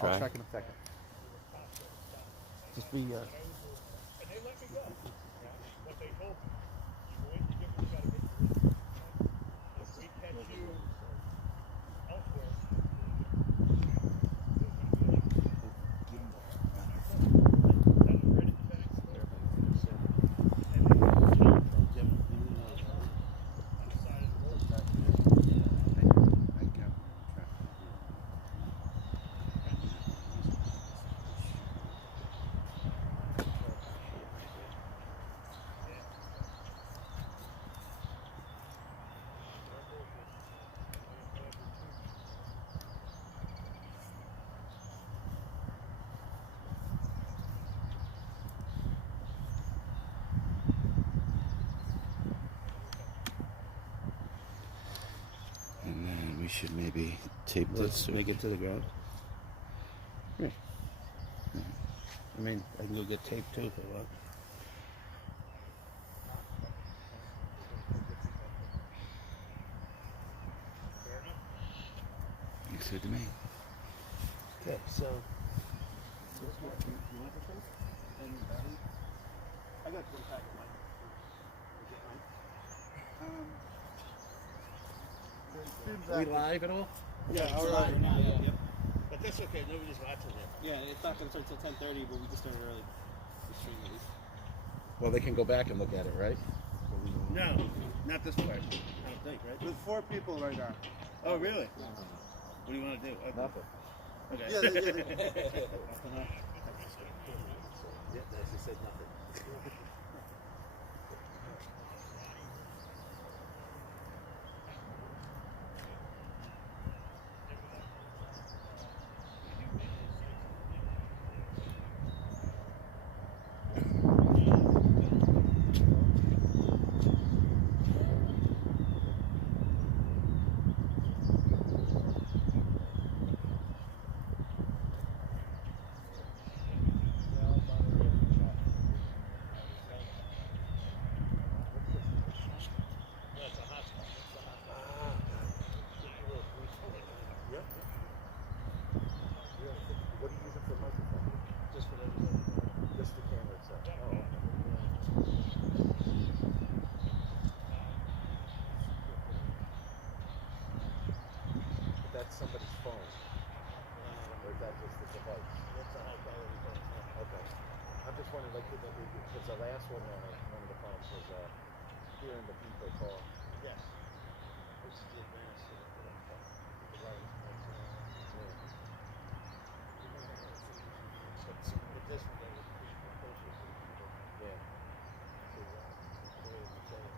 try. I'll track in a second. Just be. And then we should maybe tape Let's this. make it to the ground. Yeah. I mean, I can go get tape too if I want. Looks good to me. Okay, so. You want the tape? And I got one packet, Mike. Are we live at all? Yeah, it's all right. live now, yeah. Yep. But that's okay. Nobody's watching it. Yeah, it's not going to start till 10:30, but we can start early. The stream at least. Well, they can go back and look at it, right? No, not this part. I don't think, right? With 4 people right now. Oh, really? What do you want to do? Okay. Nothing. Okay. Yeah, Yeah, she said nothing. What are you using for microphone? Just for those. Just the camera itself. Oh, okay. But that's somebody's phone. Or is that just the device? That's a high quality phone. Okay. I'm just wondering, like, because the last one of the problems was hearing the people talk. Yes. This is the advanced. The right. So with this one, they would be closer to people. Yeah. To the way we say it.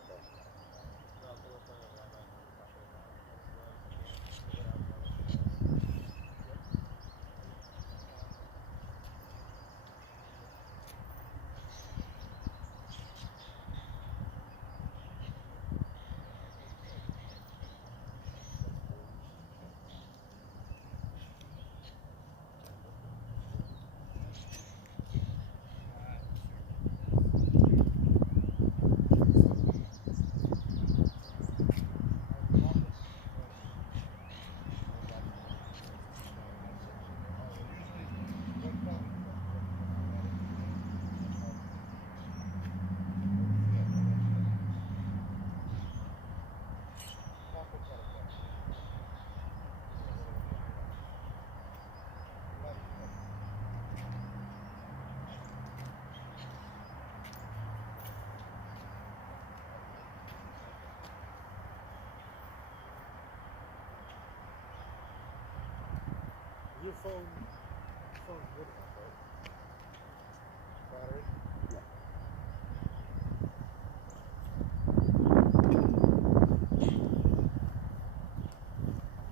Okay. Your phone's good enough, right? Battery? Yeah.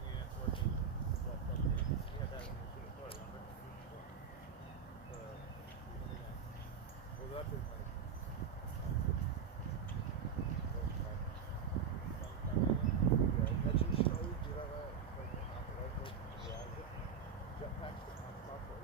Yeah, it's working. We had that in the before, remember? Well, that is nice. Jetpacks that come up or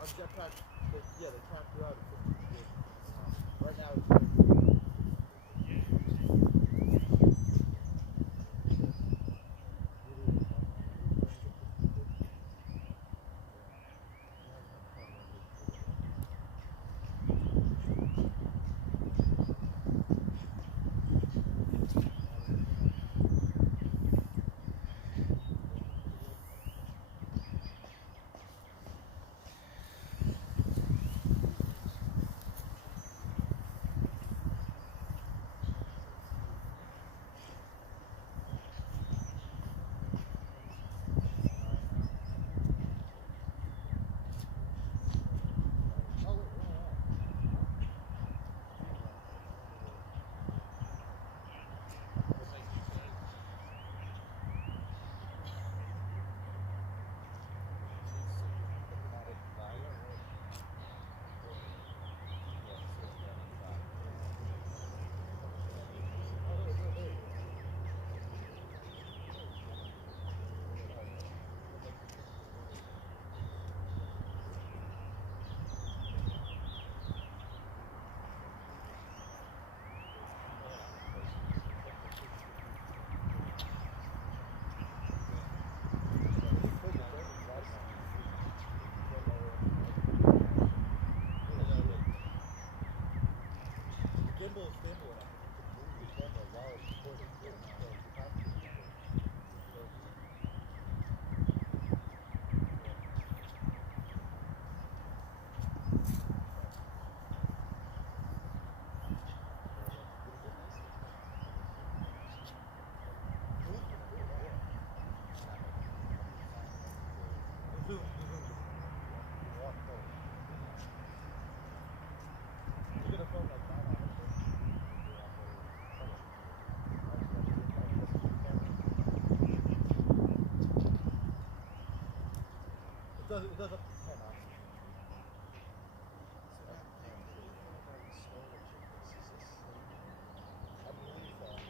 on jetpack, they cap you out at 50 feet. Right now it's it does up to 10 honestly. I believe so.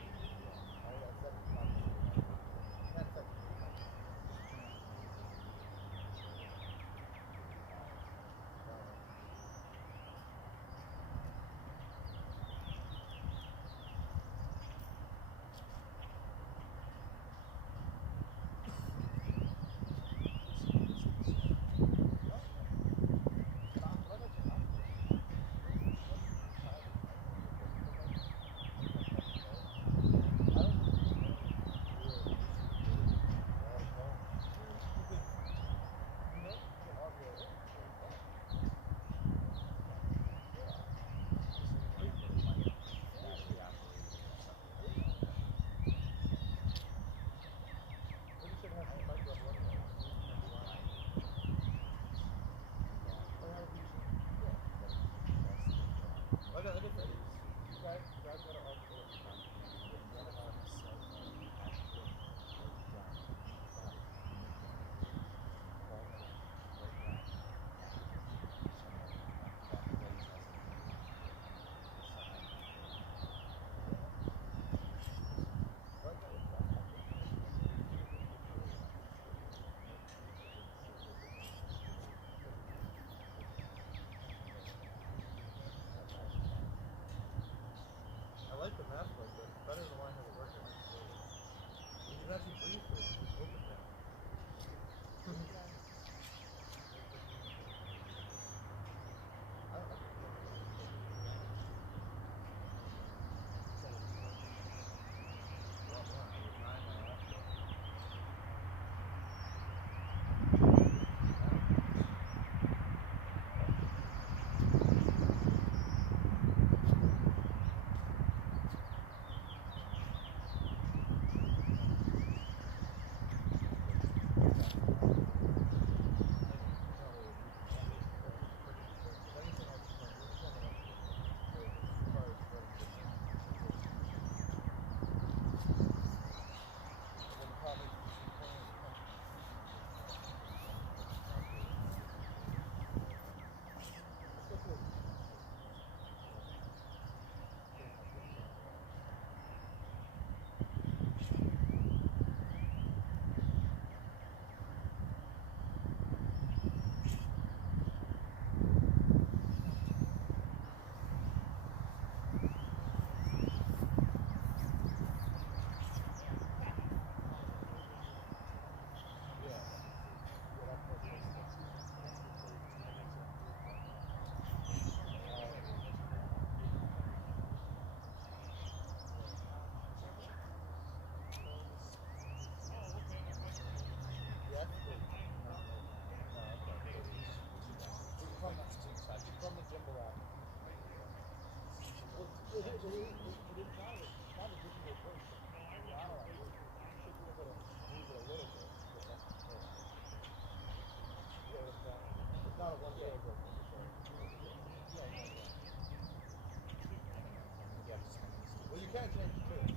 Well, you can change it too.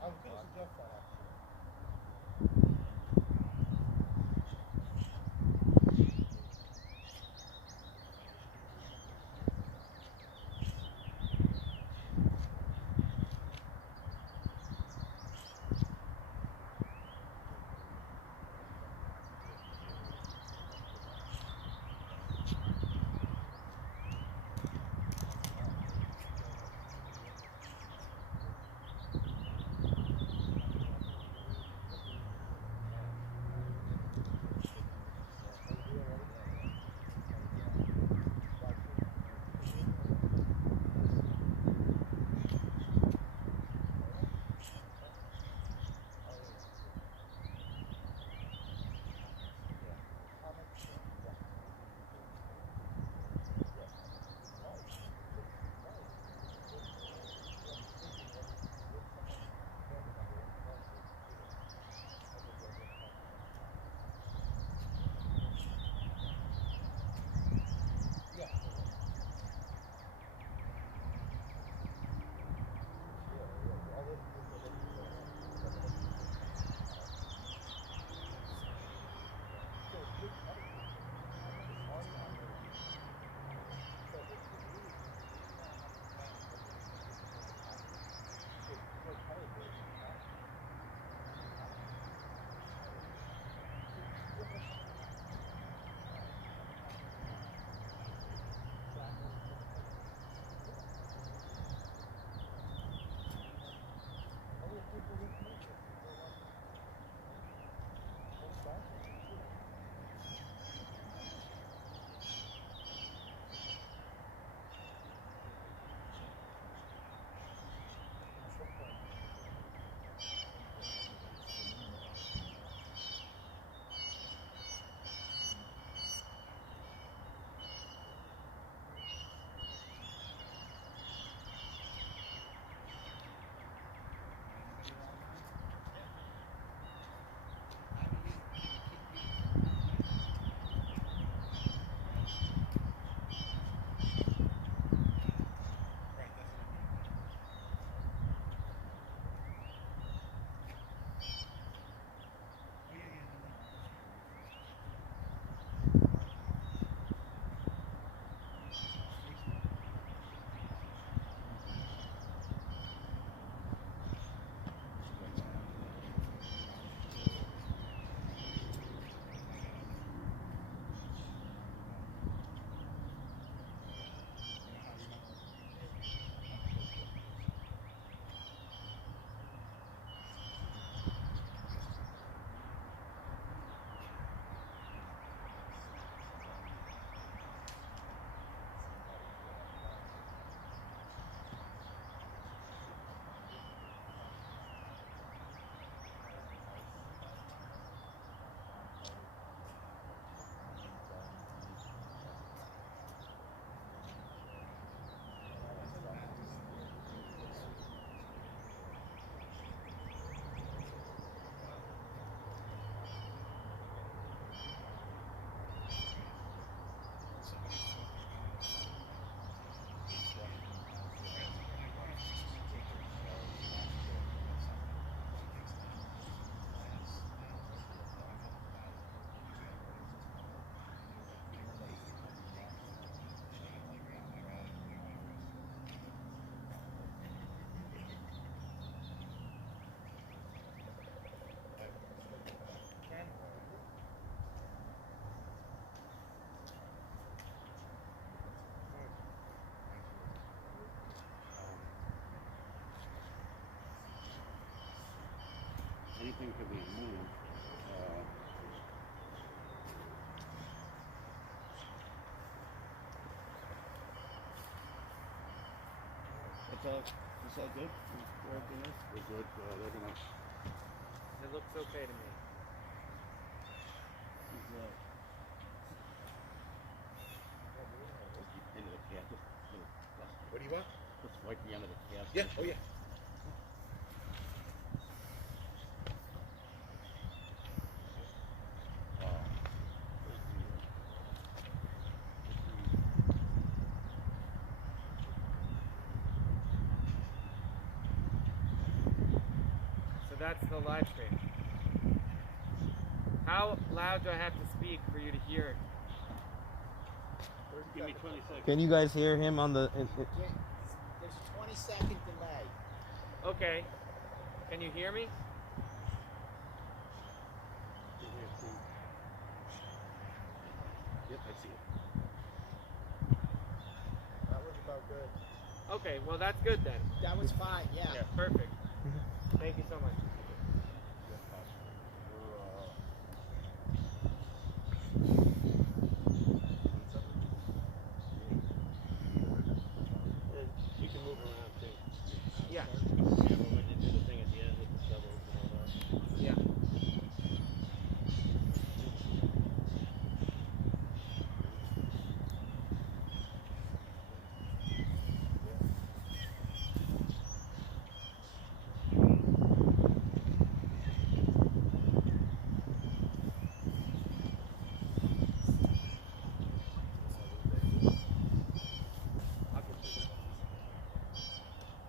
I was going to suggest that actually. anything can be moved. It's all good? Everything is? We're good. They're gonna. It looks okay to me. Into the casket. What do you want? Put right the end of the casket. Yeah, oh yeah. So that's the live stream. How loud do I have to speak for you to hear? Give me 20 seconds. Can you guys hear him on the? There's a 20-second delay. Okay. Can you hear me? Yep, I see it. That was about good. Okay, well that's good then. That was fine, yeah. Yeah, perfect. Thank you so much. You can move around too. Yeah. Yeah, but when you do the thing at the end with the shovels and all that. Yeah.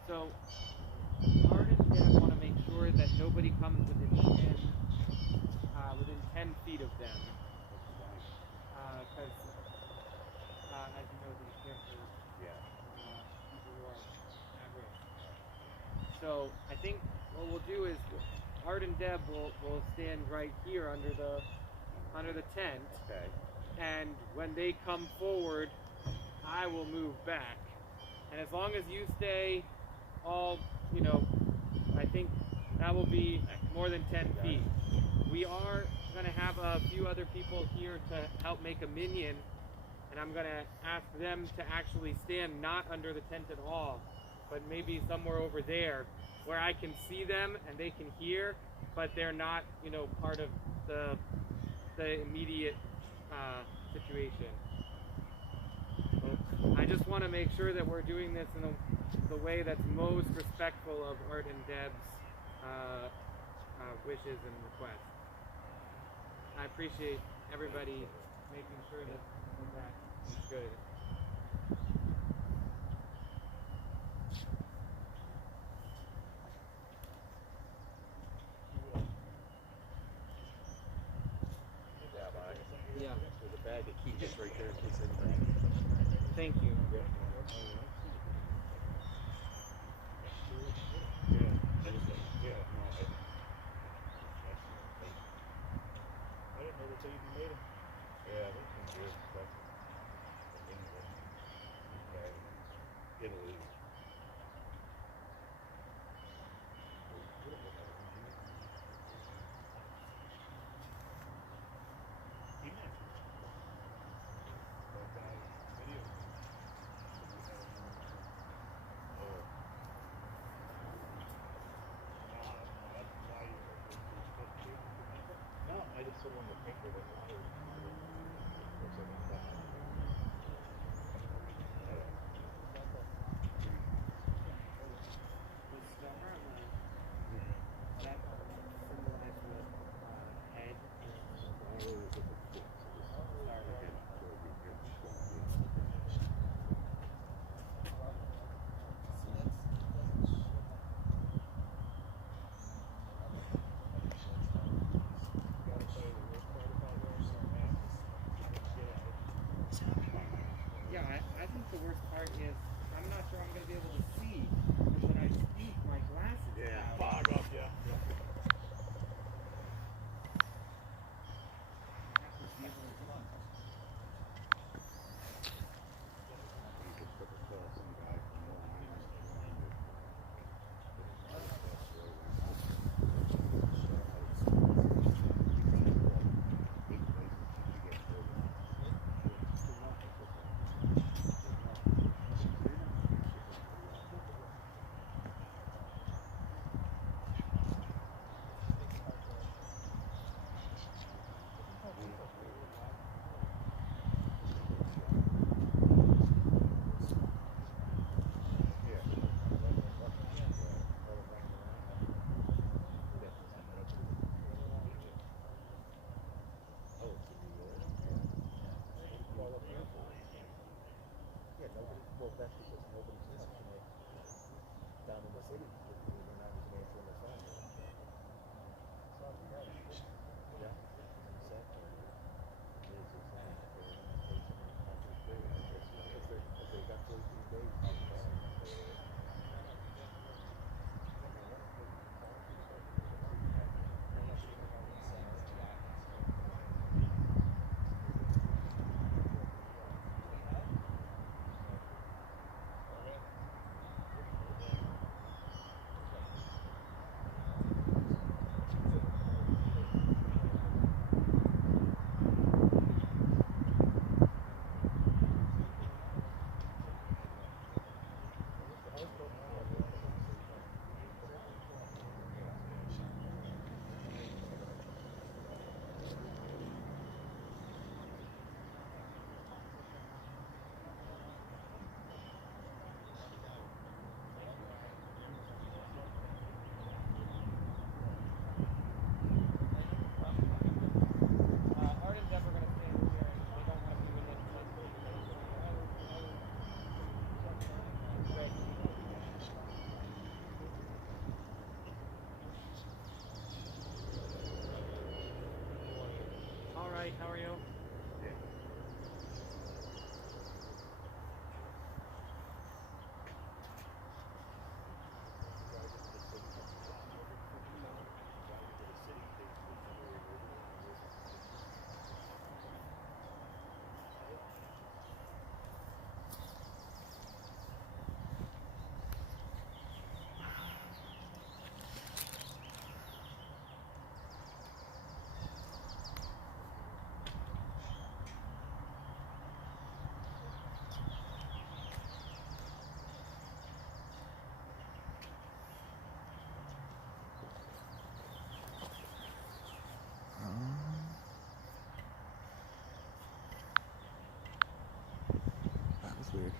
So, artists want to make sure that nobody comes within 10 feet of them. Because, as you know, these cancers, people who are at risk. So, I think what we'll do is Art and Deb will stand right here under the tent. Okay. And when they come forward, I will move back. And as long as you stay all, I think that will be more than 10 feet. We are going to have a few other people here to help make a minion, and I'm going to ask them to actually stand not under the tent at all, but maybe somewhere over there where I can see them and they can hear, but they're not, part of the immediate situation. I just want to make sure that we're doing this in the way that's most respectful of Art and Deb's wishes and requests. I appreciate everybody making sure that is good. Yeah. There's a bag of keys right there in case anybody. Thank you. I didn't know that they even made them. Yeah, they've been good. That's England, UK, Italy. No, I just saw one of the paper that was looks like a flag. Hi, how are you? That was weird.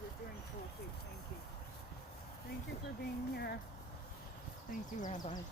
You're doing cool, too. Thank you. Thank you for being here. Thank you, Rabbi.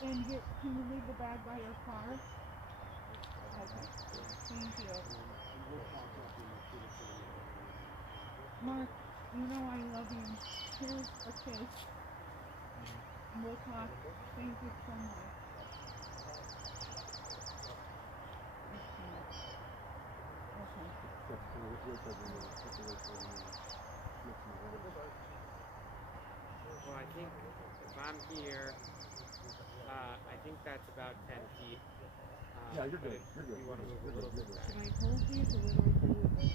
And can you leave the bag by your car? Okay. Thank you. Mark, you know I love you. Here's a kiss. And we'll talk. Thank you so much. Well, I think if I'm here, I think that's about 10 feet. Yeah, you're good. If You're good. you want to move a little bit back. Can I hold these or what do I do with this?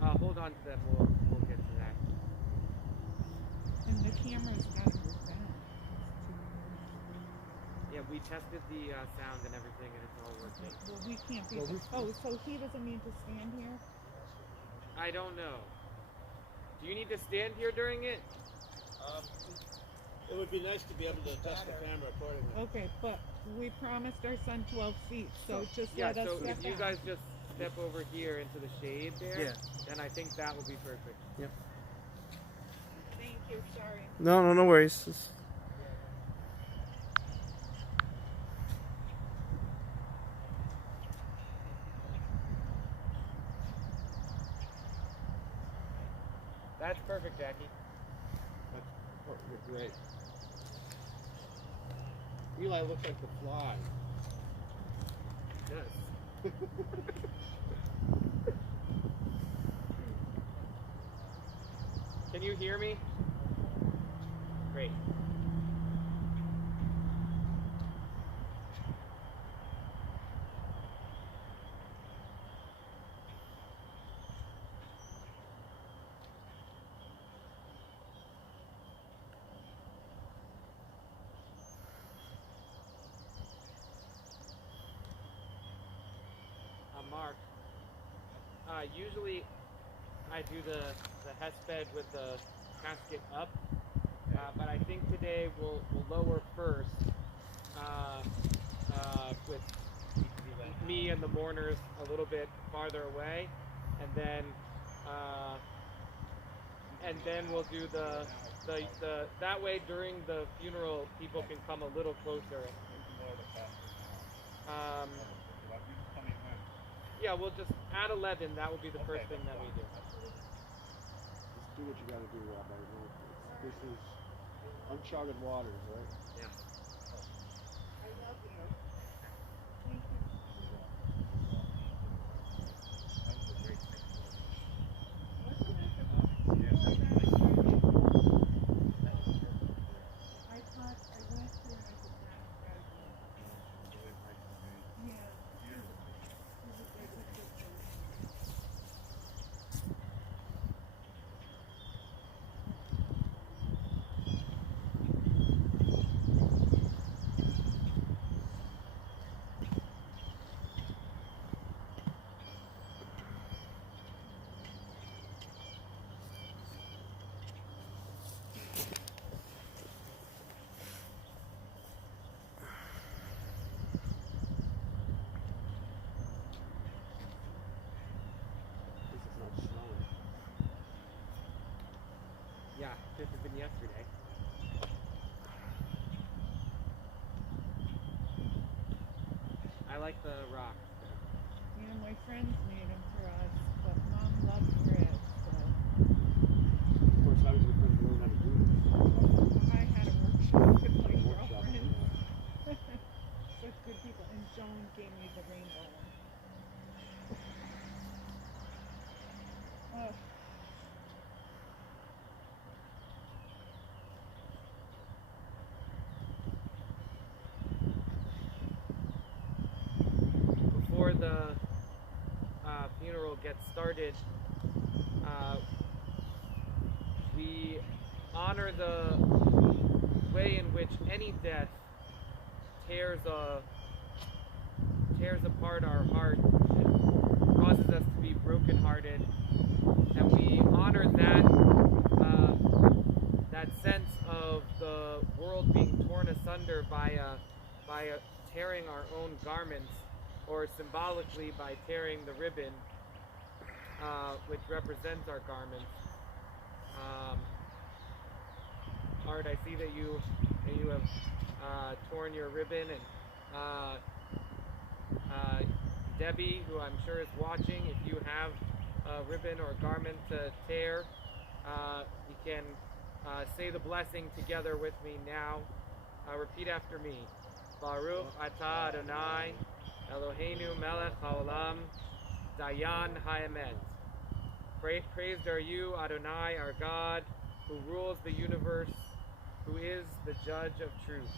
Hold on to them. We'll get to that. And the camera's got to move back. Yeah, we tested the sound and everything, and it's all working. Well, we can't be. Oh, so he doesn't mean to stand here? I don't know. Do you need to stand here during it? It would be nice to be able to adjust the camera accordingly. Okay, but we promised our son 12 feet, so just Yeah, let us so step if you back. guys just step over here into the shade there, then I think that will be perfect. Yep. Thank you, sorry. No worries. That's perfect, Jackie. That's great. Eli looks like the fly. Yes. Can you hear me? Great. Mark. Usually I do the hesped with the casket up, but I think today we'll lower first with me and the mourners a little bit farther away, and then we'll do the that way during the funeral people can come a little closer. Yeah, we'll just at 11. That will be the first thing that we do. Just do what you gotta do, Rabbi. This is uncharted waters, right? Yeah. I love you. Thank you. I thought I went through and I said, that's gotta be it. Yeah. It was a great description. This is not snowing. Yeah, this has been yesterday. I like the rocks. You know, my friends made them for us, but Mom loves bread, so Of course, how did your friends learn how to do this? I had a workshop with my Workshop, girlfriend. yeah. Such good people, and Joan gave me the rainbow one. Oh, Before the funeral gets started, we honor the way in which any death tears apart our heart, and causes us to be brokenhearted, and we honor that sense of the world being torn asunder by tearing our own garments, or symbolically by tearing the ribbon, which represents our garments. Art, I see that you have torn your ribbon, and Debbie, who I'm sure is watching, if you have a ribbon or garment to tear, you can say the blessing together with me now. Repeat after me. Baruch atah Adonai Eloheinu melech haolam dayan haemet. Praised are you, Adonai, our God, who rules the universe, who is the judge of truth.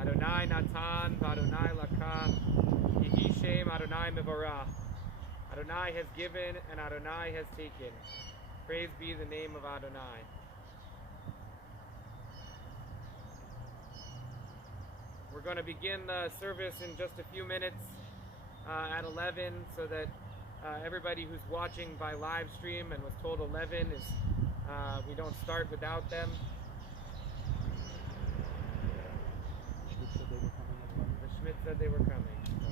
Adonai natan v'Adonai lakach, yehi shem Adonai mevorach. Adonai has given and Adonai has taken. Praise be the name of Adonai. We're going to begin the service in just a few minutes at 11, so that everybody who's watching by live stream and was told 11 is we don't start without them. The Schmidt said they were coming, so,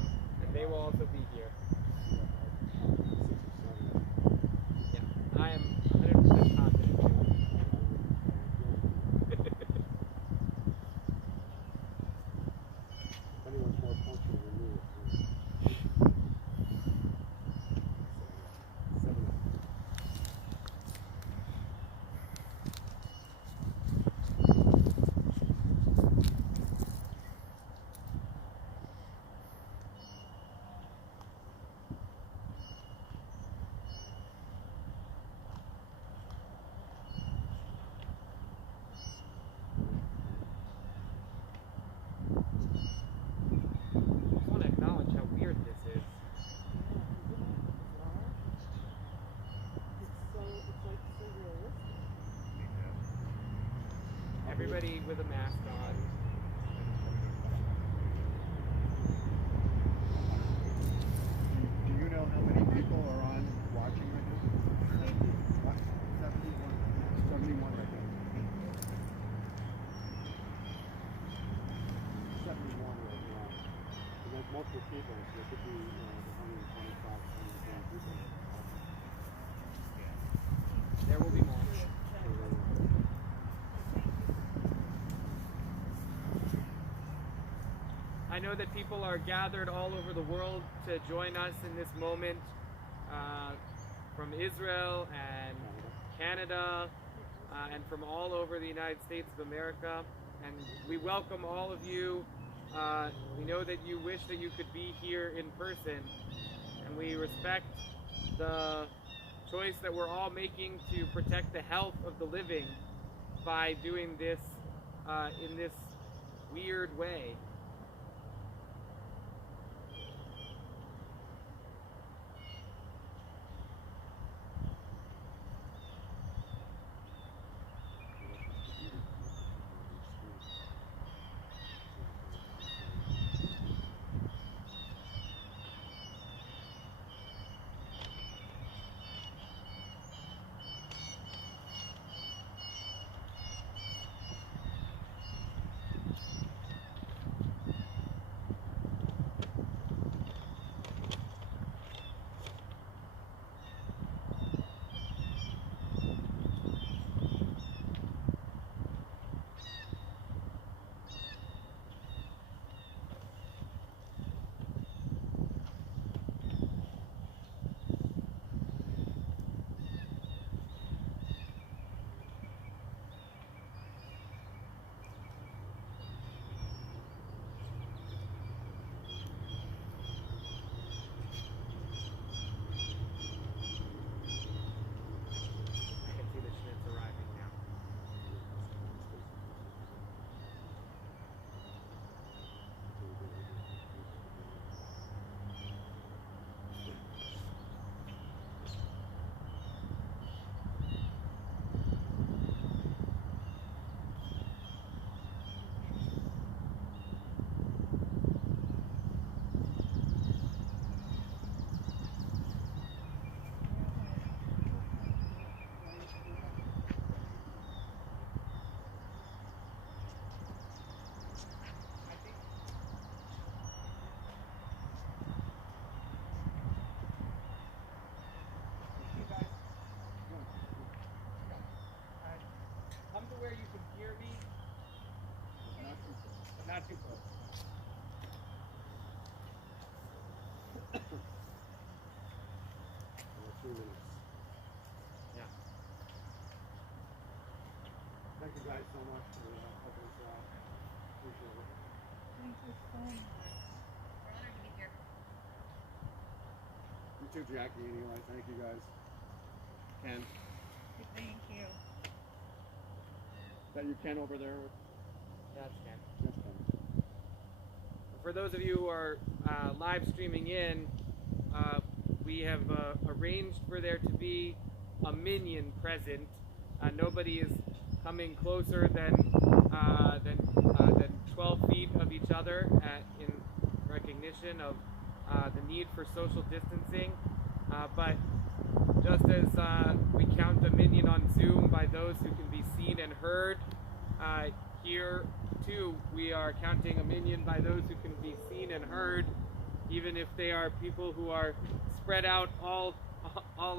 and they will also be here. Yeah, I am 100% confident. Anyone's more punctual than me. Everybody with a mask on. up with people. There could be, 125, 130 people. There will be more. I know that people are gathered all over the world to join us in this moment, from Israel and Canada, and from all over the United States of America. And we welcome all of you. We know that you wish that you could be here in person, and we respect the choice that we're all making to protect the health of the living by doing this in this weird way. Where you can hear me, but not too close. 2 minutes. Yeah. Thank you guys so much for helping us out. Appreciate it. Thank you so much. We're honored to be here. You too, Jackie and Eli. Thank you guys. Ken. Thank you. That you Ken over there? That's Ken. Yes, Ken. For those of you who are live streaming in, we have arranged for there to be a minion present. Nobody is coming closer than 12 feet of each other in recognition of the need for social distancing. But just as we count a minion on Zoom by those who can be seen and heard, here too we are counting a minion by those who can be seen and heard, even if they are people who are spread out all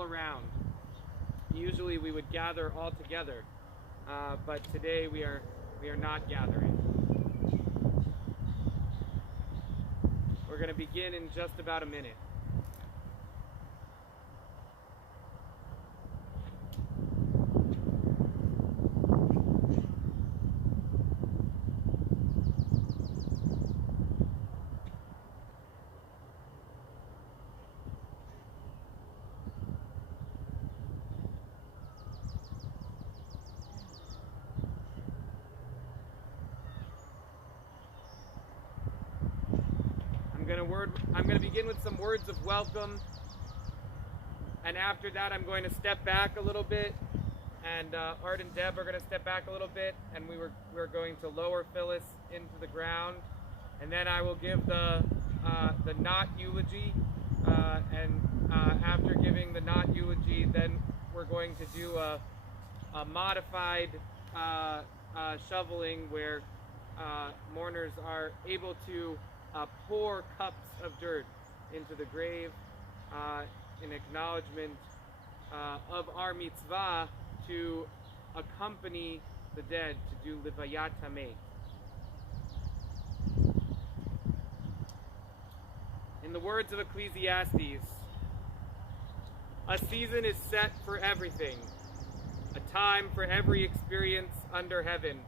around. Usually we would gather all together, but today we are not gathering. We're going to begin in just about a minute. I'm going to begin with some words of welcome, and after that I'm going to step back a little bit, and Art and Deb are going to step back a little bit, and we're going to lower Phyllis into the ground, and then I will give the not eulogy, and after giving the not eulogy, then we're going to do a modified shoveling where mourners are able to pour cups of dirt into the grave in acknowledgement of our mitzvah to accompany the dead, to do livayat hamet. In the words of Ecclesiastes, a season is set for everything, a time for every experience under heaven,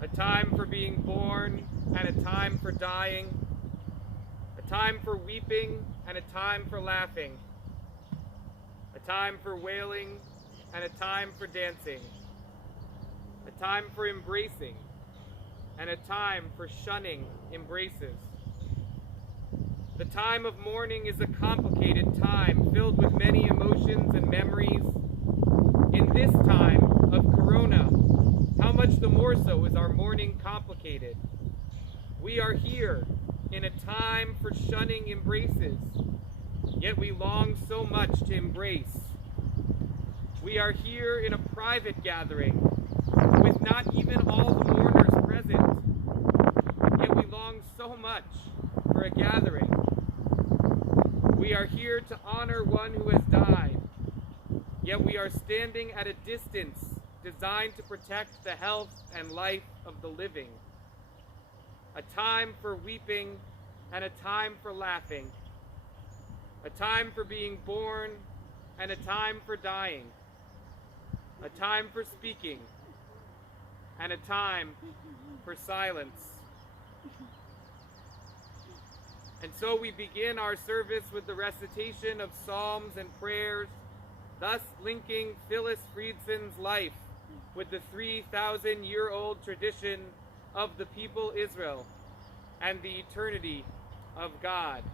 a time for being born and a time for dying, a time for weeping and a time for laughing, a time for wailing and a time for dancing, a time for embracing and a time for shunning embraces. The time of mourning is a complicated time filled with many emotions and memories. In this time of Corona, how much the more so is our mourning complicated. We are here in a time for shunning embraces, yet we long so much to embrace. We are here in a private gathering with not even all the mourners present, yet we long so much for a gathering. We are here to honor one who has died, yet we are standing at a distance designed to protect the health and life of the living. A time for weeping and a time for laughing. A time for being born and a time for dying. A time for speaking and a time for silence. And so we begin our service with the recitation of psalms and prayers, thus linking Phyllis Friedson's life with the 3,000-year-old tradition of the people Israel and the eternity of God.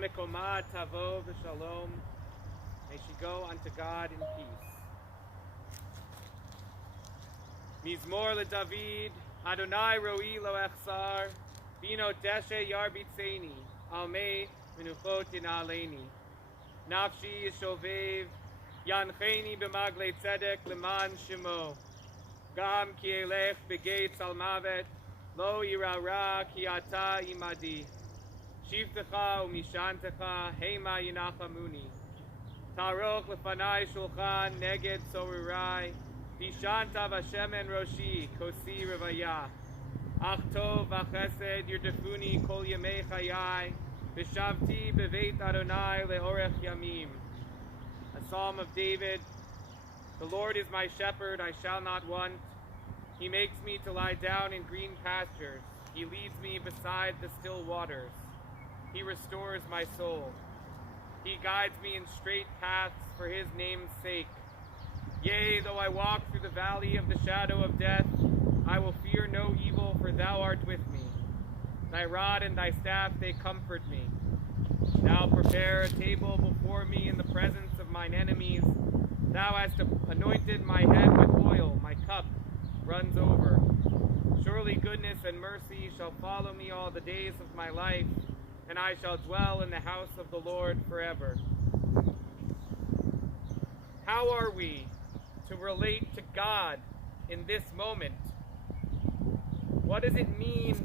Mikoma Tavo V'Shalom. May she go unto God in peace. Mizmor LeDavid, Adonai Roi Lo Echsar, Bino Deshe Yarbitzeni, Almei Menuchot Yinaleni. Nafshi Yishovev, Yancheni B'Magle Tzedek Leman Shemo. Gam Ki Elech B'Geit Salmavet, Lo Yirara Ki Ata Imadi. Shivtecha umishantecha, Hema Yinachamuni. Taroch lefanai shulchan neged sorurai. Vishanta v'shemen roshi kosi revaya. Ach tov v'chesed yirtefuni kol yemei chayai. Vishavti beveit Adonai leorech yamim. A Psalm of David. The Lord is my shepherd, I shall not want. He makes me to lie down in green pastures. He leads me beside the still waters. He restores my soul. He guides me in straight paths for his name's sake. Yea, though I walk through the valley of the shadow of death, I will fear no evil, for thou art with me. Thy rod and thy staff, they comfort me. Thou prepare a table before me in the presence of mine enemies. Thou hast anointed my head with oil, my cup runs over. Surely goodness and mercy shall follow me all the days of my life, and I shall dwell in the house of the Lord forever. How are we to relate to God in this moment? What does it mean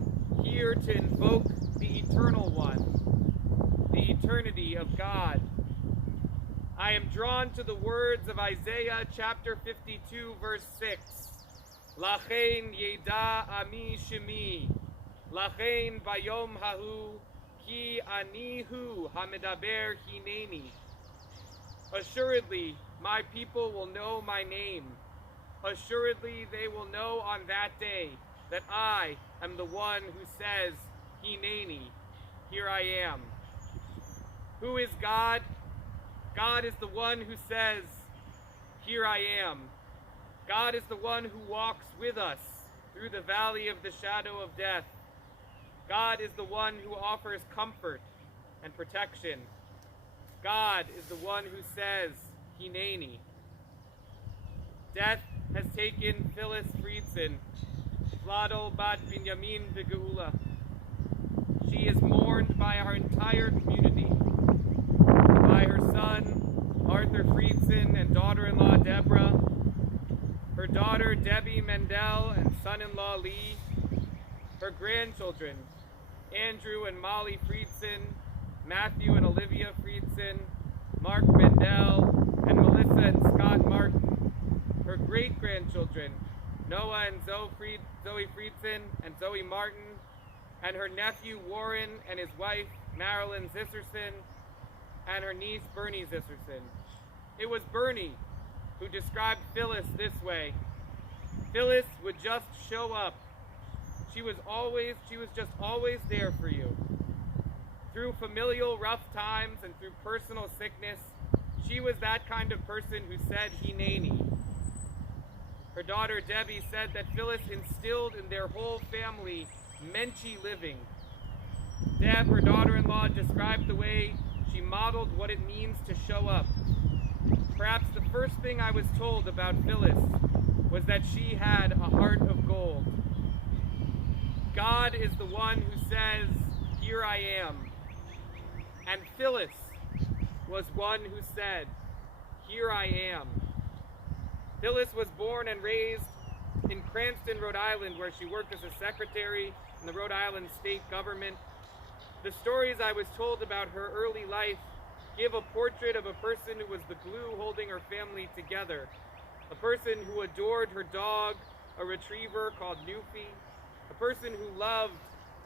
here to invoke the Eternal One, the eternity of God? I am drawn to the words of Isaiah chapter 52, verse 6. Lachein yeda ami shemi, lachein bayom hahu, ki anihu hamedaber hineni. Assuredly, my people will know my name. Assuredly, they will know on that day that I am the one who says, Hineni, here I am. Who is God? God is the one who says, here I am. God is the one who walks with us through the valley of the shadow of death. God is the one who offers comfort and protection. God is the one who says, Hineni. Death has taken Phyllis Friedson, Vladol Bat Binyamin V'Geula. She is mourned by our entire community, by her son, Arthur Friedson, and daughter-in-law, Deborah, her daughter, Debbie Mendel, and son-in-law, Lee, her grandchildren, Andrew and Molly Friedson, Matthew and Olivia Friedson, Mark Mendel, and Melissa and Scott Martin, her great-grandchildren, Noah and Zoe Friedson and Zoe Martin, and her nephew Warren and his wife Marilyn Zisserson, and her niece Bernie Zisserson. It was Bernie who described Phyllis this way. Phyllis would just show up. She was just always there for you. Through familial rough times and through personal sickness, she was that kind of person who said Hineni. Her daughter Debbie said that Phyllis instilled in their whole family menschy living. Deb, her daughter-in-law, described the way she modeled what it means to show up. Perhaps the first thing I was told about Phyllis was that she had a heart of gold. God is the one who says, here I am. And Phyllis was one who said, here I am. Phyllis was born and raised in Cranston, Rhode Island, where she worked as a secretary in the Rhode Island state government. The stories I was told about her early life give a portrait of a person who was the glue holding her family together, a person who adored her dog, a retriever called Newfie, a person who loved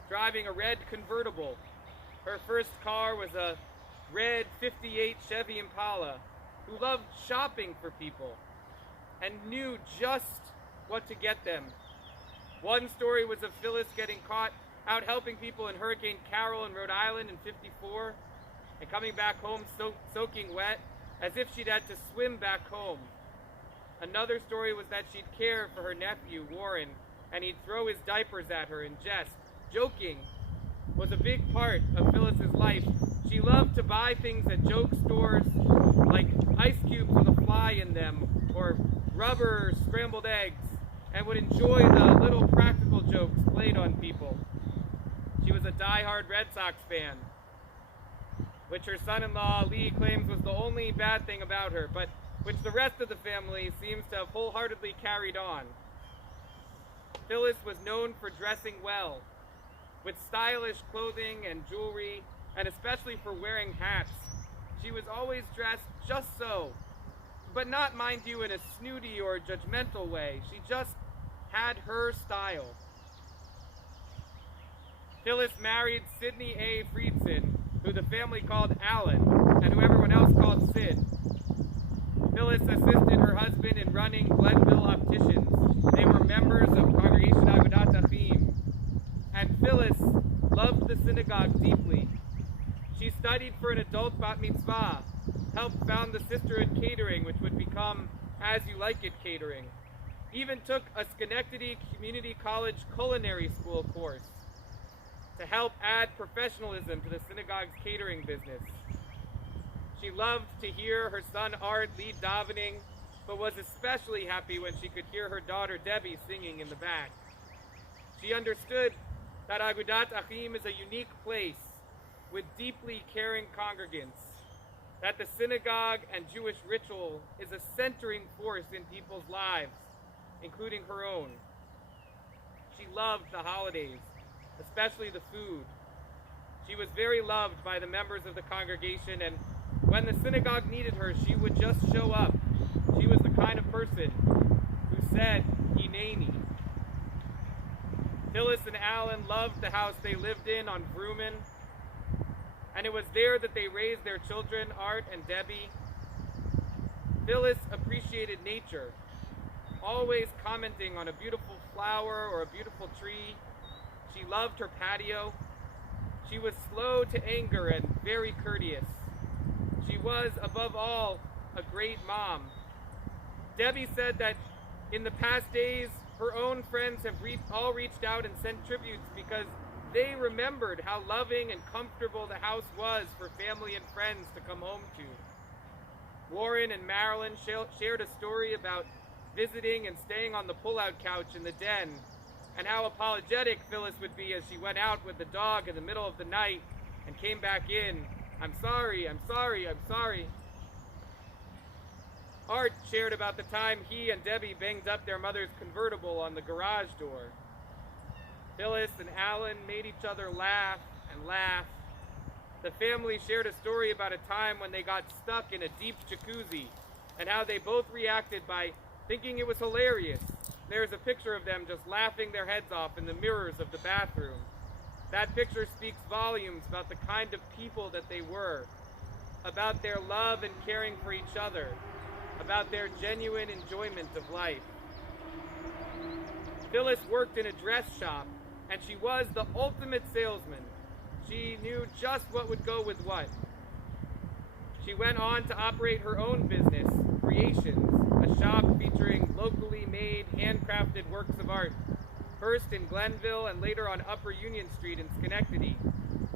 driving a red convertible. Her first car was a red 58 Chevy Impala, who loved shopping for people and knew just what to get them. One story was of Phyllis getting caught out helping people in Hurricane Carol in Rhode Island in '54 and coming back home soaking wet as if she'd had to swim back home. Another story was that she'd care for her nephew, Warren, and he'd throw his diapers at her in jest. Joking was a big part of Phyllis's life. She loved to buy things at joke stores, like ice cubes with a fly in them, or rubber scrambled eggs, and would enjoy the little practical jokes played on people. She was a die-hard Red Sox fan, which her son-in-law Lee claims was the only bad thing about her, but which the rest of the family seems to have wholeheartedly carried on. Phyllis was known for dressing well, with stylish clothing and jewelry, and especially for wearing hats. She was always dressed just so, but not, mind you, in a snooty or judgmental way. She just had her style. Phyllis married Sidney A. Friedson, who the family called Alan, and who everyone else called Sid. Phyllis assisted her husband in running Glenville Opticians. They were members of Congregation Agudat Achim. And Phyllis loved the synagogue deeply. She studied for an adult bat mitzvah, helped found the Sisterhood Catering, which would become As You Like It Catering, even took a Schenectady Community College culinary school course to help add professionalism to the synagogue's catering business. She loved to hear her son Art lead davening, but was especially happy when she could hear her daughter Debbie singing in the back. She understood that Agudat Achim is a unique place with deeply caring congregants, that the synagogue and Jewish ritual is a centering force in people's lives, including her own. She loved the holidays, especially the food. She was very loved by the members of the congregation, and when the synagogue needed her, she would just show up. She was the kind of person who said, Hineni. Phyllis and Alan loved the house they lived in on Vrooman, and it was there that they raised their children, Art and Debbie. Phyllis appreciated nature, always commenting on a beautiful flower or a beautiful tree. She loved her patio. She was slow to anger and very courteous. She was, above all, a great mom. Debbie said that in the past days, her own friends have all reached out and sent tributes because they remembered how loving and comfortable the house was for family and friends to come home to. Warren and Marilyn shared a story about visiting and staying on the pull-out couch in the den, and how apologetic Phyllis would be as she went out with the dog in the middle of the night and came back in. I'm sorry, I'm sorry, I'm sorry. Art shared about the time he and Debbie banged up their mother's convertible on the garage door. Phyllis and Alan made each other laugh and laugh. The family shared a story about a time when they got stuck in a deep jacuzzi and how they both reacted by thinking it was hilarious. There's a picture of them just laughing their heads off in the mirrors of the bathroom. That picture speaks volumes about the kind of people that they were, about their love and caring for each other, about their genuine enjoyment of life. Phyllis worked in a dress shop, and she was the ultimate salesman. She knew just what would go with what. She went on to operate her own business, Creations, a shop featuring locally made, handcrafted works of art, first in Glenville and later on Upper Union Street in Schenectady.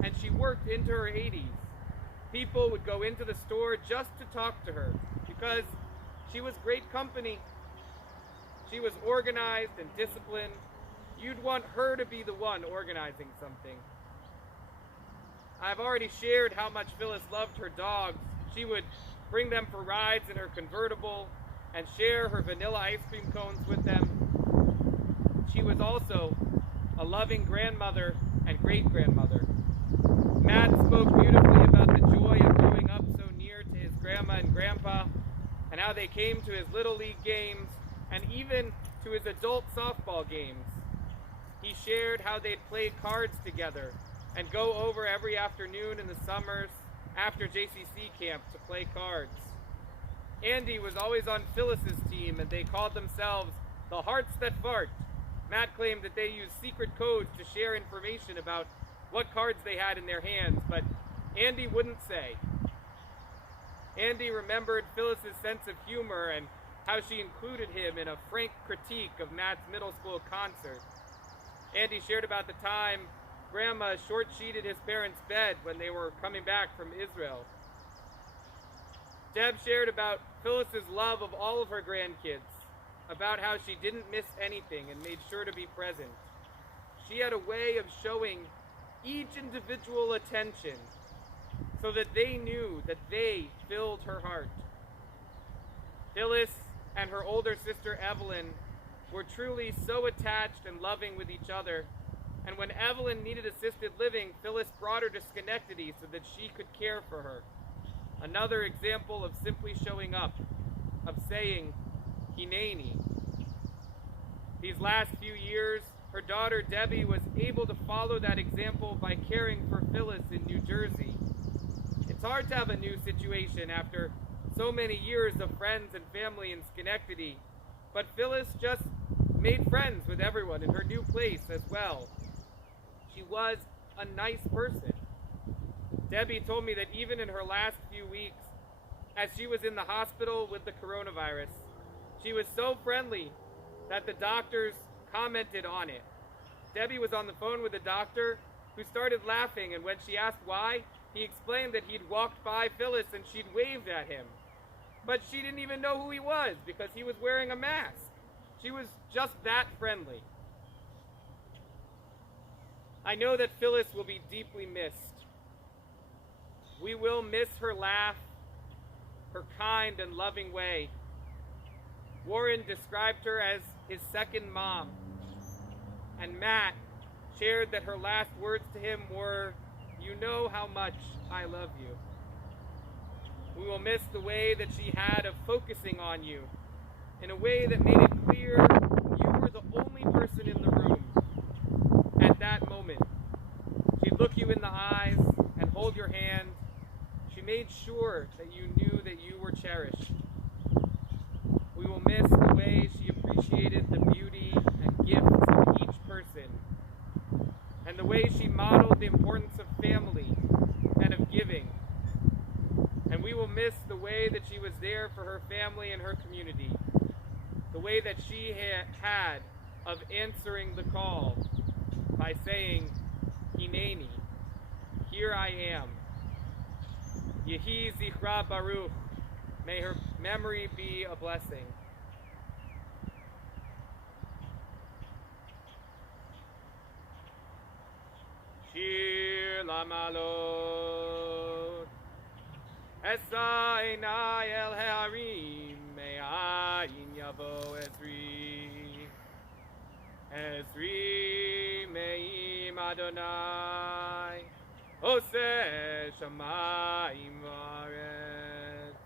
And she worked into her 80s. People would go into the store just to talk to her because she was great company. She was organized and disciplined. You'd want her to be the one organizing something. I've already shared how much Phyllis loved her dogs. She would bring them for rides in her convertible and share her vanilla ice cream cones with them. She was also a loving grandmother and great-grandmother. Matt spoke beautifully about the joy of growing up so near to his grandma and grandpa, and how they came to his Little League games and even to his adult softball games. He shared how they'd play cards together and go over every afternoon in the summers after JCC camp to play cards. Andy was always on Phyllis's team, and they called themselves the Hearts That Fart. Matt claimed that they used secret codes to share information about what cards they had in their hands, but Andy wouldn't say. Andy remembered Phyllis's sense of humor and how she included him in a frank critique of Matt's middle school concert. Andy shared about the time Grandma short-sheeted his parents' bed when they were coming back from Israel. Deb shared about Phyllis's love of all of her grandkids, about how she didn't miss anything and made sure to be present. She had a way of showing each individual attention so that they knew that they filled her heart. Phyllis and her older sister Evelyn were truly so attached and loving with each other, and when Evelyn needed assisted living, Phyllis brought her to Schenectady so that she could care for her. Another example of simply showing up, of saying, Hineni. These last few years, her daughter Debbie was able to follow that example by caring for Phyllis in New Jersey. It's hard to have a new situation after so many years of friends and family in Schenectady, but Phyllis just made friends with everyone in her new place as well. She was a nice person. Debbie told me that even in her last few weeks, as she was in the hospital with the coronavirus, she was so friendly that the doctors commented on it. Debbie was on the phone with a doctor who started laughing, and when she asked why, he explained that he'd walked by Phyllis and she'd waved at him. But she didn't even know who he was because he was wearing a mask. She was just that friendly. I know that Phyllis will be deeply missed. We will miss her laugh, her kind and loving way. Warren described her as his second mom, and Matt shared that her last words to him were, "You know how much I love you." We will miss the way that she had of focusing on you in a way that made it clear you were the only person in the room at that moment. She'd look you in the eyes and hold your hand. She made sure that you knew that you were cherished. We will miss the way she appreciated the beauty and gifts of each person, and the way she modeled the importance of family and of giving. And we will miss the way that she was there for her family and her community, the way that she had of answering the call by saying, Hineni, here I am. Yehi Zichra Baruch, may her memory be a blessing. Shir Lamalot, Esa Einai El Ha'arim, Me'ayin Yavo Ezri, Ezri Me'im Adonai, Oseh Shamayim V'aretz,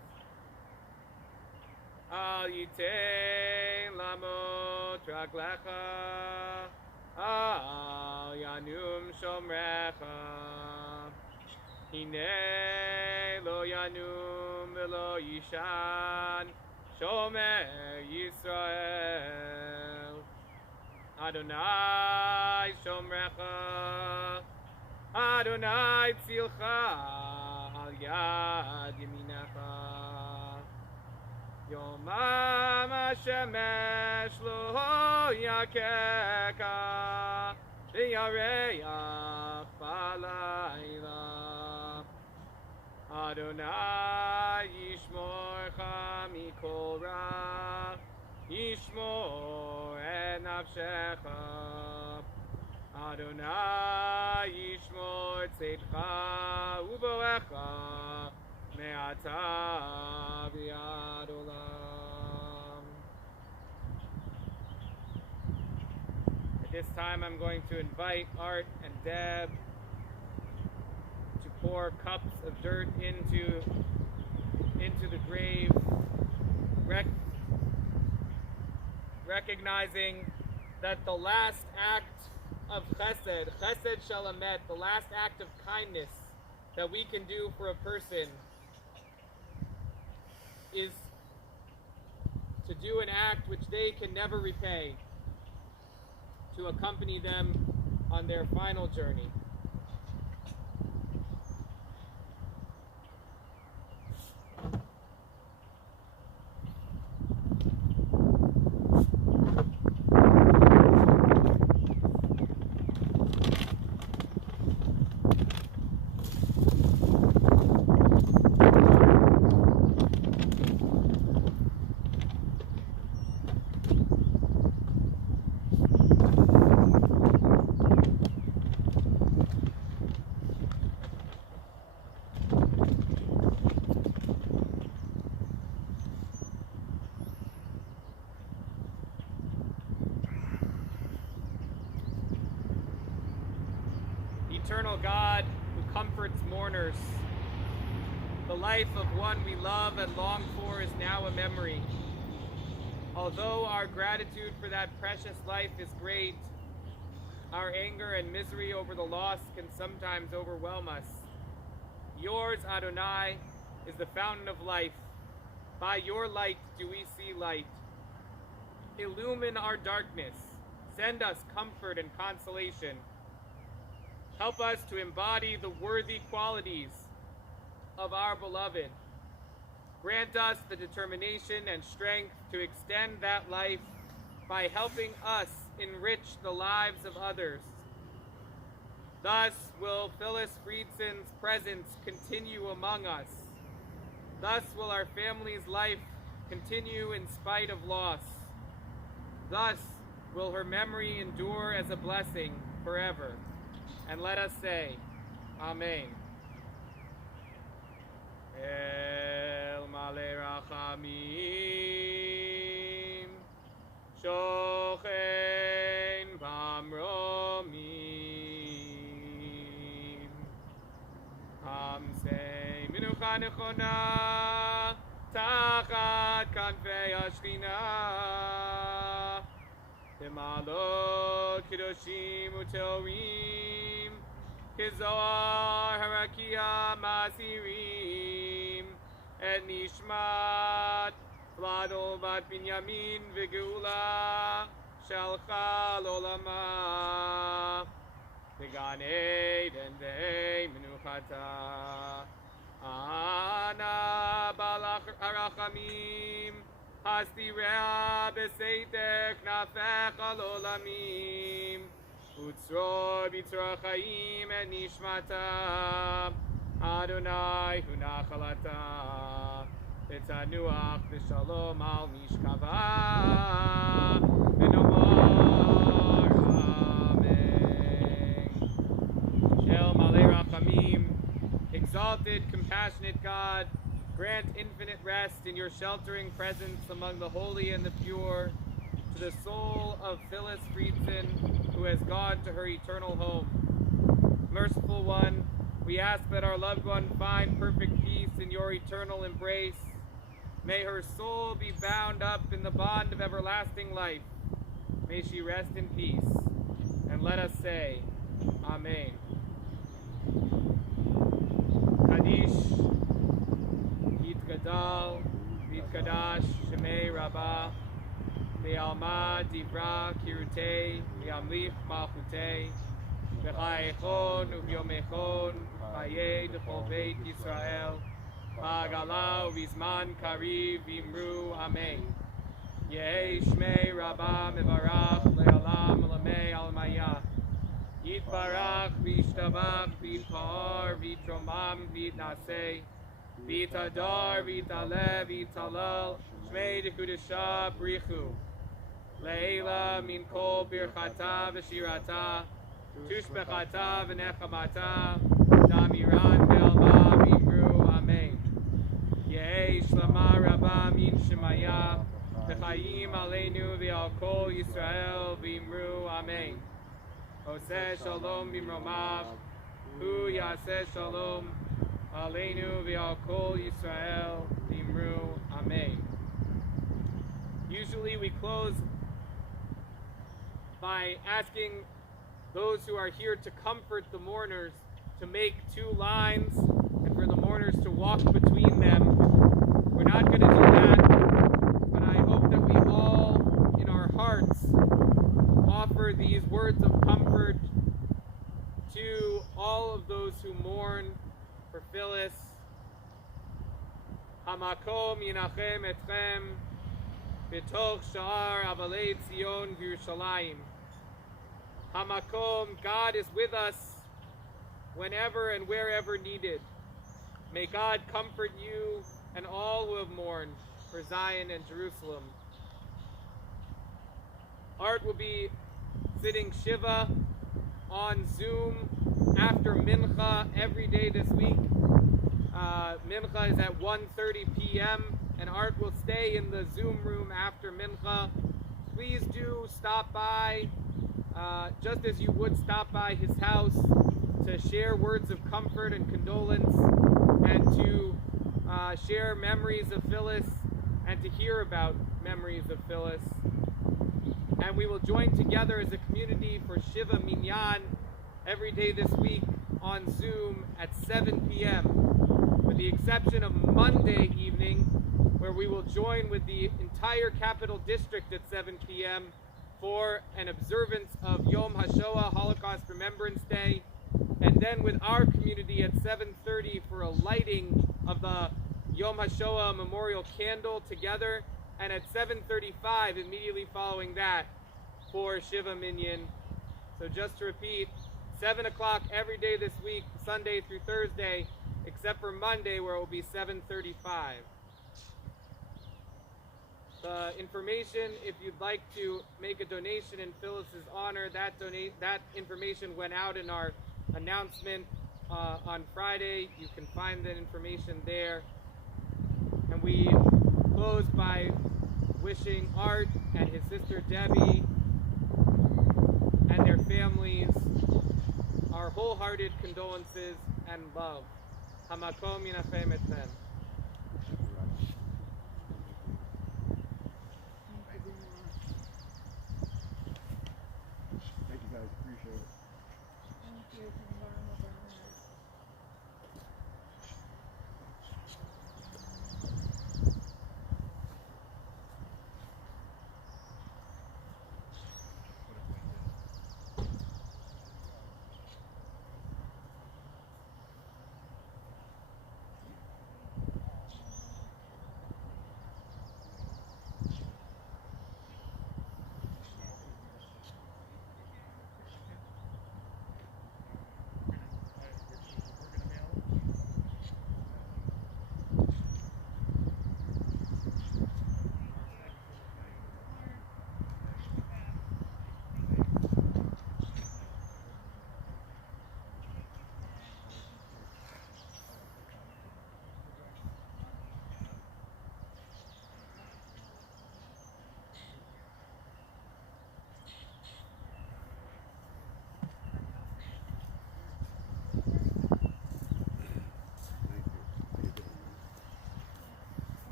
Al Yitein Lamot Raglecha, Al Yanum Shomrecha, Hine Lo Yanum V'lo Yishan, Shomer Yisrael, Adonai Shomrecha, Adonai Tzilcha Al Yad Yeminecha, Yomam HaShemesh Lo Yakeka V'yareach Balayla, Adonai Yishmorcha Mikol Ra, Yishmor et Nafshecha, Adonai Yishmor Tzedcha Uboecha Me'ata V'yad Olam. At this time I'm going to invite Art and Deb to pour cups of dirt into the grave, recognizing that the last act of chesed shalamet, the last act of kindness that we can do for a person is to do an act which they can never repay, to accompany them on their final journey. Eternal God who comforts mourners, The life of one we love and long for is now a memory. Although our gratitude for that precious life is great, our anger and misery over the loss can sometimes overwhelm us. Yours, Adonai, is the fountain of life. By your light do we see light. Illumine our darkness. Send us comfort and consolation. Help us to embody the worthy qualities of our beloved. Grant us the determination and strength to extend that life by helping us enrich the lives of others. Thus will Phyllis Friedson's presence continue among us. Thus will our family's life continue in spite of loss. Thus will her memory endure as a blessing forever. And let us say, Amen. El Male Rachamim Shochen Bamromim Hamsei Minucha Nechona Tachat Kanfei Ashchina Timalot Kedoshim Utorim Kizoar Harakia Masirim Et Nishmat Vladol Bat Binyamin Vigula Shalcha Lolama Vigan Eden Vei Menuchata Ana Balach Arachamim Hasti Rea Beseitek Nafecha Lolamim Utzro Bitzro Chaim Et Nishmata Adonai Hunachalata V'tanuach V'shalom Al Mishkava V'nomar Amen. Shel Malei Rachamim, exalted, compassionate God, grant infinite rest in your sheltering presence among the holy and the pure to the soul of Phyllis Friedson, who has gone to her eternal home. Merciful One, we ask that our loved one find perfect peace in your eternal embrace. May her soul be bound up in the bond of everlasting life. May she rest in peace. And let us say, Amen. Kadish, Yitgadal, Yitkadash, Shemei Rabbah, Ve'alma Divra Kirutei, Ve'amlich Malchutei, Ve'chayechon U'vyomechon, Chayei D'chol Beit Yisrael, Hagala U'vizman Kariv V'imru Amen. Yehi Shmei Rabbah Mevarach Le'alam Lamei Almaya. Yitbarach V'ishtabach V'yitpar V'yitromam V'yitnasei V'yitadar V'yitaleh V'yitalal Shmei D'Kudesha Brichu Le'ela Min Kol Birchata V'shirata Tushbechata V'nechamata Damiran Ve'alma V'imru Amen. Yehi Shlama Rabbah Min Shemaya V'chayim Aleinu V'al Kol Yisrael V'imru Amen. Oseh Shalom Bimromav Hu Yaseh Shalom Aleinu V'al Kol Yisrael V'imru Amen. Usually we close by asking those who are here to comfort the mourners to make two lines and for the mourners to walk between them. We're not going to do that, but I hope that we all, in our hearts, offer these words of comfort to all of those who mourn for Phyllis. Hamakom yinachem etchem b'toch sha'ar avalei Tzion v'Yerushalayim. Hamakom, God is with us whenever and wherever needed. May God comfort you and all who have mourned for Zion and Jerusalem. Art will be sitting Shiva on Zoom after Mincha every day this week. Mincha is at 1:30 p.m. and Art will stay in the Zoom room after Mincha. Please do stop by, just as you would stop by his house, to share words of comfort and condolence and to share memories of Phyllis and to hear about memories of Phyllis. And we will join together as a community for Shiva Minyan every day this week on Zoom at 7 p.m. with the exception of Monday evening, where we will join with the entire Capital District at 7 p.m. for an observance of Yom HaShoah, Holocaust Remembrance Day, and then with our community at 7:30 for a lighting of the Yom HaShoah memorial candle together, and at 7:35 immediately following that for Shiva Minyan. So just to repeat, 7 o'clock every day this week, Sunday through Thursday, except for Monday where it will be 7:35. The information, if you'd like to make a donation in Phyllis's honor, that information went out in our announcement on Friday. You can find that information there. And we close by wishing Art and his sister Debbie and their families our wholehearted condolences and love. Hamakom yinachem etchem. Thank you guys, appreciate it. Thank you for learning about that.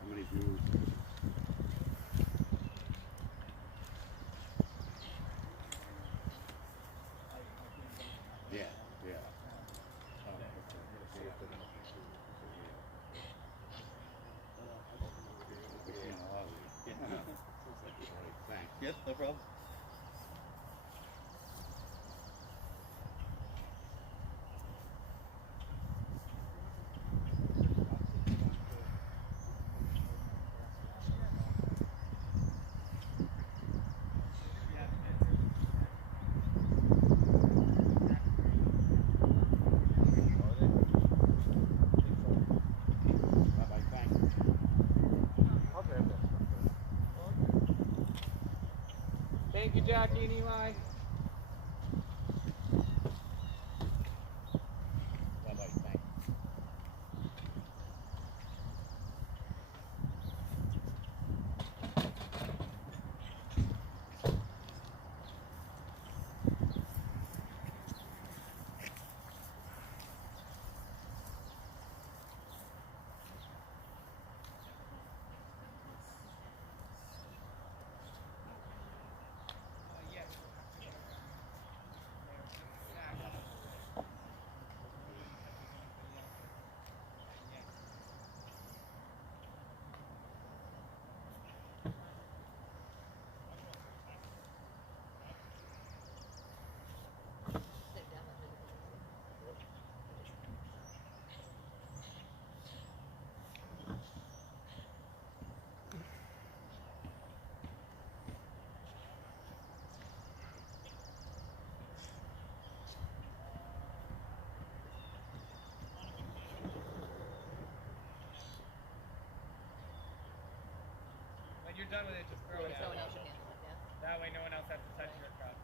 How many views? Yeah, yeah. Oh, okay. Thanks. Yes, no problem. Bye-bye, thanks. Thank you, Jackie and Eli. Bye-bye, thanks. When you're done with it, just throw it out. That way no one else has to touch your cup.